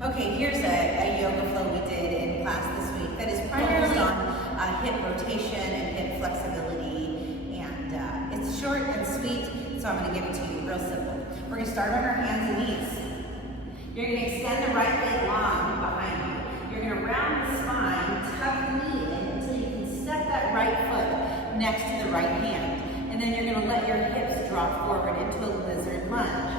Okay, here's a yoga flow we did in class this week that is primarily on hip rotation and hip flexibility, and it's short and sweet, so I'm going to give it to you real simple. We're going to start on our hands and knees. You're going to extend the right leg long behind you. You're going to round the spine, tuck the knee in until you can step that right foot next to the right hand, and then you're going to let your hips drop forward into a lizard lunge.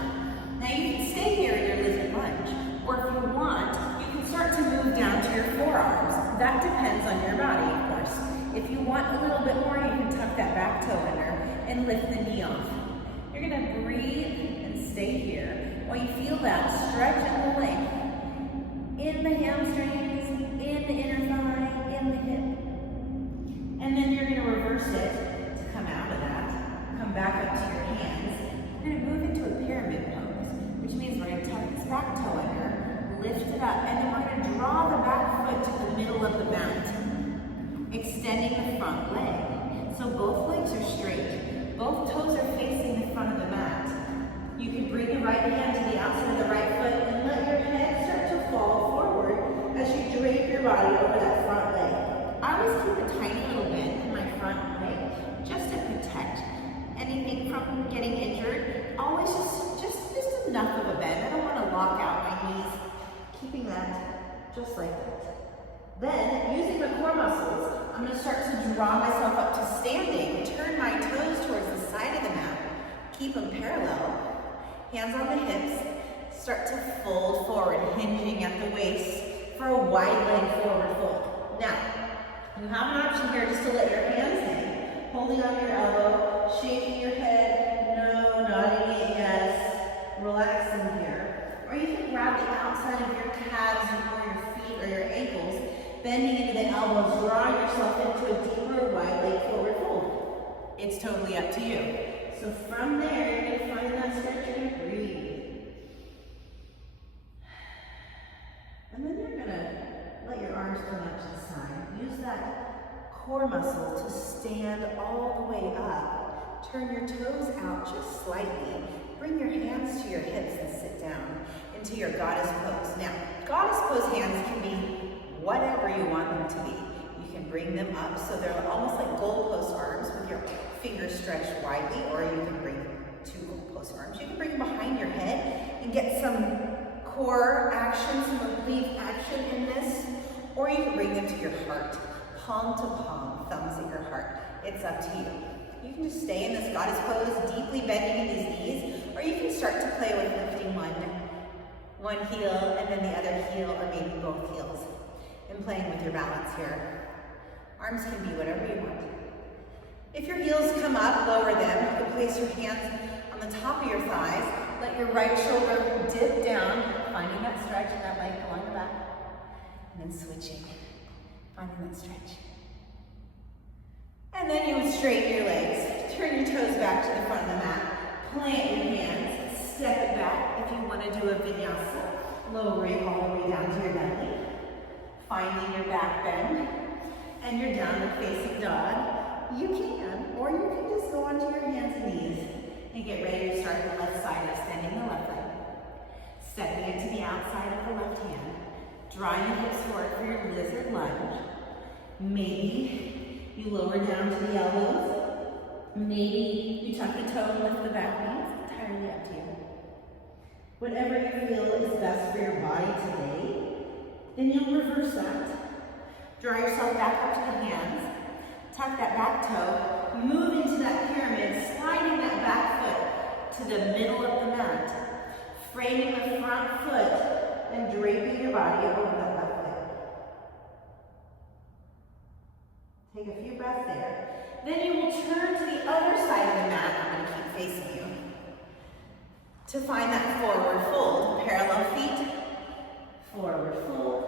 Now you can stay here in your lizard lunge, or if you want, you can start to move down to your forearms. That depends on your body, of course. If you want a little bit more, you can tuck that back toe under and lift the knee off. You're gonna breathe and stay here while you feel that stretch in the length, in the hamstrings, in the inner thigh, in the hip. And then you're gonna reverse it to come out of that, come back up to your hands. We're gonna move into a pyramid pose, which means we're gonna tuck this back toe under, lift it up, and then we're going to draw the back foot to the middle of the mat, extending the front leg. So both legs are straight. Both toes are facing the front of the mat. You can bring the right hand to the outside of the right foot and let your head start to fall forward as you drape your body over that front leg. I always keep a tiny little bend in my front leg just to protect anything from getting injured. Always just enough of a bend. I don't want to lock out my knees. Keeping that just like that. Then, using the core muscles, I'm going to start to draw myself up to standing. Turn my toes towards the side of the mat. Keep them parallel. Hands on the hips. Start to fold forward, hinging at the waist for a wide leg forward fold. Now, you have an option here just to let your hands hang, holding on your elbow, shaking your head, no, nodding it, yes, relaxing here. Or you can grab the outside of your calves or your feet or your ankles, bending into the elbows, drawing yourself into a deeper, wide leg forward fold. It's totally up to you. So from there, you're going to find that stretch, you're going to breathe. And then you're going to let your arms come out to the side. Use that core muscle to stand all the way up. Turn your toes out just slightly. Bring your hands to your hips and sit down into your goddess pose. Now, goddess pose hands can be whatever you want them to be. You can bring them up so they're almost like goalpost arms with your fingers stretched widely, or you can bring two goalpost arms. You can bring them behind your head and get some core action, some oblique action in this, or you can bring them to your heart, palm to palm, thumbs at your heart. It's up to you. You can just stay in this goddess pose, deeply bending in these knees, or you can start to play with lifting one heel and then the other heel, or maybe both heels, and playing with your balance here. Arms can be whatever you want. If your heels come up, lower them. You can place your hands on the top of your thighs. Let your right shoulder dip down, finding that stretch in that leg along the back, and then switching, finding that stretch. And then you would straighten your legs. Turn your toes back to the front of the mat. Plant your hands. Step it back if you want to do a vinyasa. Lowering all the way down to your belly. Finding your back bend. And you're downward facing dog. You can, or you can just go onto your hands and knees and get ready to start the left side, extending the left leg. Stepping it to the outside of the left hand. Drawing the hips forward for your lizard lunge. Maybe you lower down to the elbows. Maybe you tuck the toe and lift the back knee. It's entirely up to you. Whatever you feel is best for your body today, then you'll reverse that. Draw yourself back up to the hands. Tuck that back toe. Move into that pyramid, sliding that back foot to the middle of the mat. Framing the front foot and draping your body over that left leg. Take a few breaths there. Then you will turn to the other side of the mat. I'm going to keep facing you. To find that forward fold. Parallel feet. Forward fold.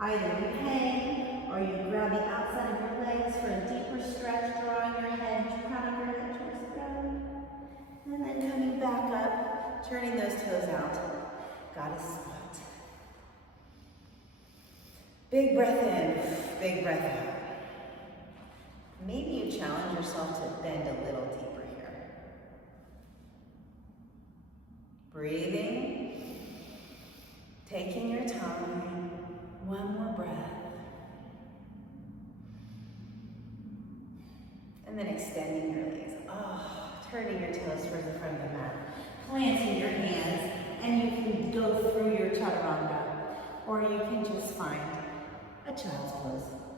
Either you hang or you grab the outside of your legs for a deeper stretch, drawing your head, crown of your head towards the ground. And then coming back up, turning those toes out. Goddess spot. Big breath in, big breath out. Maybe you challenge yourself to bend a little deeper here. Breathing. Taking your time, one more breath. And then extending your legs. Turning your toes towards the front of the mat. Planting your hands, and you can go through your chaturanga, or you can just find a child's pose.